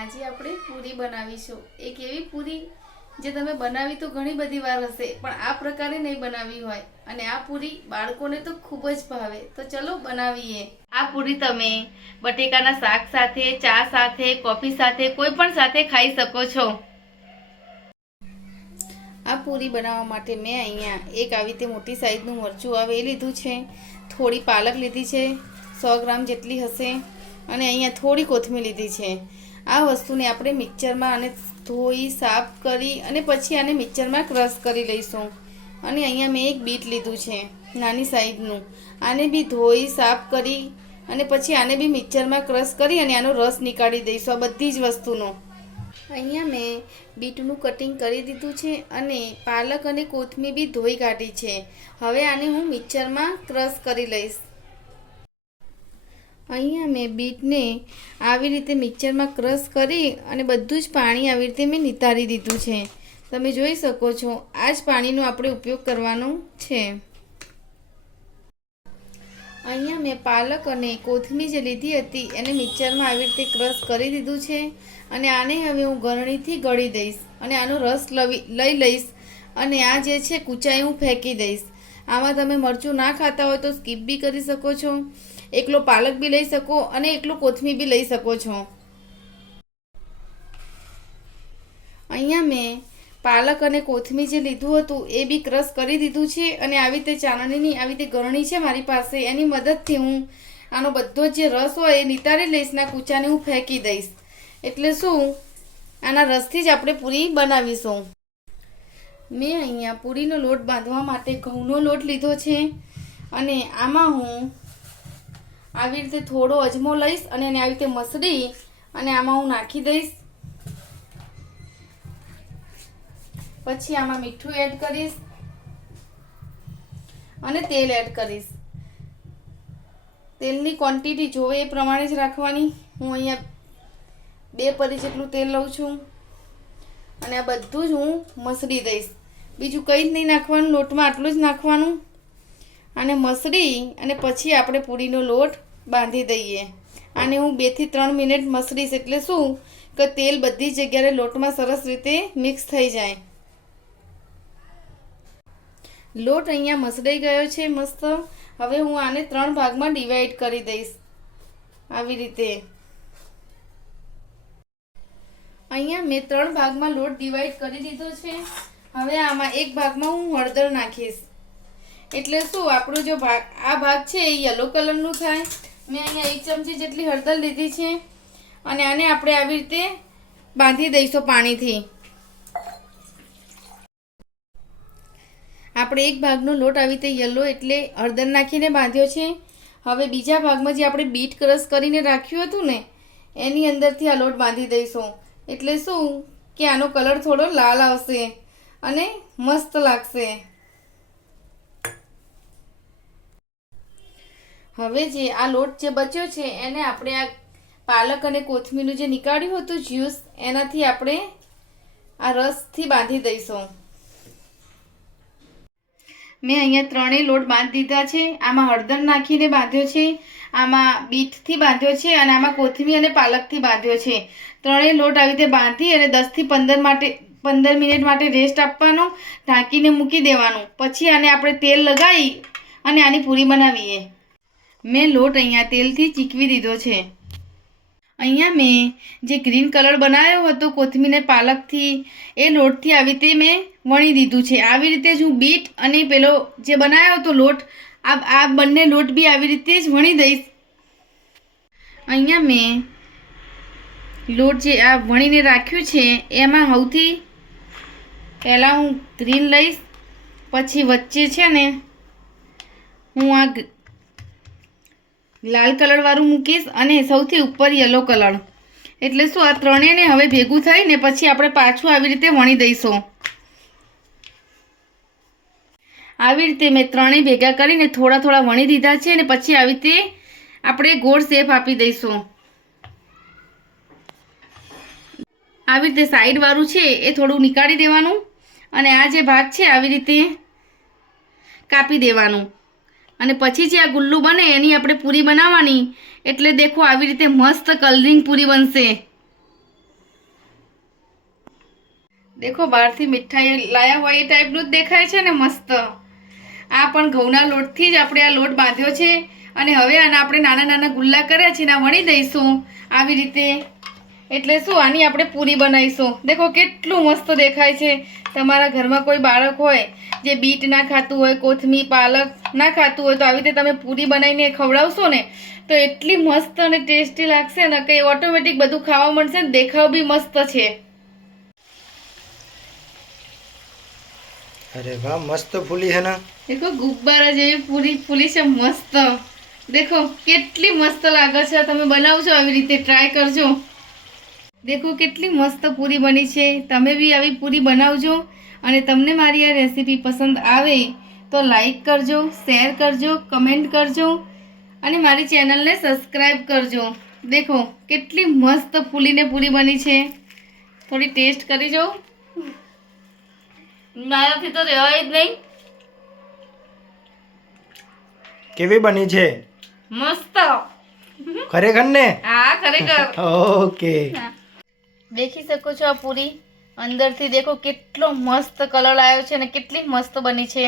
આજે આપણે પૂરી બનાવીશું। એક એવી પૂરી જે તમે બનાવી તો ઘણી બધી વાર હશે, પણ આ પ્રકારે નહીં બનાવી હોય, અને આ પૂરી બાળકોને તો ખૂબ જ ભાવે। તો ચલો બનાવીએ। આ પૂરી તમે બટેકાના શાક સાથે, ચા સાથે, કોફી સાથે, કોઈ પણ સાથે ખાઈ શકો છો। આ પૂરી બનાવવા માટે મેં અહીંયા એક આવી રીતે મોટી સાઈઝનું મરચું આવે એ લીધું છે, થોડી પાલક લીધી છે, 100 ગ્રામ જેટલી હશે, અને અહીંયા થોડી કોથમીર લીધી છે। આ વસ્તુને આપણે મિક્સરમાં અને ધોઈ સાફ કરી અને પછી આને મિક્સરમાં ક્રશ કરી લઈશું। અને અહીંયા મેં એક બીટ લીધું છે નાની સાઈઝનું, આને બી ધોઈ સાફ કરી અને પછી આને બી મિક્સરમાં ક્રશ કરી અને આનો રસ નીકાળી દઈશું આ બધી જ વસ્તુનો। અહીંયા મેં બીટનું કટિંગ કરી દીધું છે અને પાલક અને કોથમીર બી ધોઈ કાઢી છે। હવે આને હું મિક્સરમાં ક્રશ કરી લઈશ। અહીંયા મેં બીટને આવી રીતે મિક્સરમાં ક્રશ કરી અને બધું જ પાણી આવી રીતે મેં નિતારી દીધું છે। તમે જોઈ શકો છો, આ જ પાણીનો આપણે ઉપયોગ કરવાનો છે। અહીંયા મેં પાલક અને કોથમીર જે લીધી હતી એને મિક્સરમાં આવી રીતે ક્રશ કરી દીધું છે, અને આને હવે હું ગરણીથી ગળી દઈશ અને આનો રસ લઈ લઈશ, અને આ જે છે કૂચાઈ હું ફેંકી દઈશ। આમાં તમે મરચું ના ખાતા હોય તો સ્કીપ બી કરી શકો છો, એકલો પાલક બી લઈ શકો અને એકલો કોથમીર બી લઈ શકો છો। અહીંયા મેં પાલક અને કોથમીર જે લીધું હતું એ બી ક્રશ કરી દીધું છે, અને આવી રીતે ચાળણીની આવી રીતે ગરણી છે મારી પાસે, એની મદદથી હું આનો બધો જે રસ હોય એ નિતારી લઈશ ને કૂચાને હું ફેંકી દઈશ। એટલે શું, આના રસથી જ આપણે પૂરી બનાવીશું। મેં અહીંયા પૂરીનો લોટ બાંધવા માટે ઘઉંનો લોટ લીધો છે, અને આમાં હું આવી રીતે થોડો અજમો લઈશ અને એને આવી રીતે મસળી અને આમાં હું નાખી દઈશ। પછી આમાં મીઠું એડ કરીશ અને તેલ એડ કરીશ। તેલની ક્વોન્ટિટી જોવે એ પ્રમાણે જ રાખવાની। હું અહીંયા 2 પરી જેટલું તેલ લઉં છું, અને આ બધું જ હું મસળી દઈશ। બીજું કંઈ જ નહીં નાખવાનું, લોટમાં આટલું જ નાખવાનું। આને મસળી અને પછી આપણે પૂરીનો લોટ બાંધી દઈએ। આને હું 2 થી 3 મિનિટ મસળીશ, એટલે શું કે તેલ બધી જગ્યાએ લોટમાં સરસ રીતે મિક્સ થઈ જાય। લોટ અહીંયા મસળાઈ ગયો છે મસ્ત। હવે હું આને 3 ભાગમાં ડિવાઈડ કરી દઈશ આવી રીતે। અહીંયા મેં 3 ભાગમાં લોટ ડિવાઈડ કરી દીધો છે। હવે આમાં એક ભાગમાં હું હળદર નાખીશ, એટલે શું આપણો જો આ ભાગ છે એ યલો કલરનું થાય। મેં અહીંયા 1 ચમચી જેટલી હળદર લીધી છે, અને આને આપણે આવી રીતે બાંધી દઈશું પાણીથી। આપણે એક ભાગનો લોટ આવી રીતે યલો એટલે હળદર નાખીને બાંધ્યો છે। હવે બીજા ભાગમાં જે આપણે બીટ ક્રશ કરીને રાખ્યું હતું ને એની અંદરથી આ લોટ બાંધી દઈશું, એટલે શું કે આનો કલર થોડો લાલ આવશે અને મસ્ત લાગશે। હવે જે આ લોટ જે બચ્યો છે એને આપણે આ પાલક અને કોથમીરનું જે નીકાળ્યું હતું જ્યુસ, એનાથી આપણે આ રસથી બાંધી દઈશું। મેં અહીંયા 3 લોટ બાંધી દીધા છે। આમાં હળદર નાખીને બાંધ્યો છે, આમાં બીટથી બાંધ્યો છે, અને આમાં કોથમીર અને પાલકથી બાંધ્યો છે। 3 લોટ આવી રીતે બાંધી અને 10 થી 15 મિનિટ માટે રેસ્ટ આપવાનો, ઢાંકીને મૂકી દેવાનું। પછી આને આપણે તેલ લગાવી અને આની પૂરી બનાવીએ। મેં લોટ અહીંયા તેલથી ચીકવી દીધો છે। અહીંયા મેં જે ગ્રીન કલર બનાવ્યો હતો કોથમીર અને પાલકથી, એ લોટથી આવી રીતે મેં વણી દીધું છે। આવી રીતે જ હું બીટ અને પેલો જે બનાવ્યો હતો લોટ, આ બંને લોટ બી આવી રીતે જ વણી દઈશ। અહીંયા મેં લોટ જે આ વણીને રાખ્યું છે એમાં સૌથી પહેલાં હું ગ્રીન લઈશ, પછી વચ્ચે છે ને હું આ લાલ કલરવાળું મૂકીશ, અને સૌથી ઉપર યલો કલર। એટલે શું આ ત્રણેયને હવે ભેગું થાય ને પછી આપણે પાછું આવી રીતે વણી દઈશું। આવી રીતે મેં ત્રણેય ભેગા કરીને થોડા થોડા વણી દીધા છે, અને પછી આવી રીતે આપણે ગોળ શેપ આપી દઈશું। આવી રીતે સાઈડવાળું છે એ થોડું નીકાળી દેવાનું, અને આ જે ભાગ છે આવી રીતે કાપી દેવાનું, અને પછી જે આ ગુલ્લું બને એની આપણે પૂરી બનાવવાની। એટલે દેખો આવી રીતે મસ્ત કલરિંગ પૂરી બનશે। દેખો બહારથી મીઠાઈ લાયા હોય એ ટાઈપનું જ દેખાય છે ને મસ્ત. આ પણ ઘઉંના લોટથી જ આપણે આ લોટ બાંધ્યો છે અને હવે આના આપણે નાના નાના ગુલ્લા કર્યા છે ને આ વણી દઈશું આવી રીતે. એટલે શું આની આપણે પૂરી બનાવીશું. દેખો કેટલું મસ્ત દેખાય છે. તમારા ઘરમાં કોઈ બાળક હોય જે બીટ ના ખાતું હોય, કોથમીર પાલક ના ખાતું હોય તો આવી રીતે તમે પૂરી બનાવીને ખવડાવશો ને તો એટલી મસ્ત અને ટેસ્ટી લાગશે ને કે ઓટોમેટિક બધું ખાવા મળશે ને દેખાવ બી મસ્ત છે. અરે વાહ, મસ્ત ફૂલી છે ને. દેખો ગુબ્બારા જેવી પૂરી ફૂલી છે મસ્ત. દેખો કેટલી મસ્ત લાગે છે. તમે બનાવજો આવી રીતે, ટ્રાય કરજો. દેખો કેટલી મસ્ત પૂરી બની છે. તમે બી આવી પૂરી બનાવજો અને તમને મારી આ રેસીપી પસંદ આવે તો લાઈક કરજો, શેર કરજો, કમેન્ટ કરજો અને મારી ચેનલને સબસ્ક્રાઈબ કરજો. દેખો કેટલી મસ્ત ફૂલીને પૂરી બની છે. થોડી ટેસ્ટ કરી જાઓ. મારાથી તો રહેવાય જ નહીં. કેવી બની છે? મસ્ત. ખરેખર ને? હા ખરેખર. ઓકે. દેખી શકો છો આ પૂરી અંદરથી. દેખો કેટલો મસ્ત કલર આવ્યો છે અને કેટલી મસ્ત બની છે.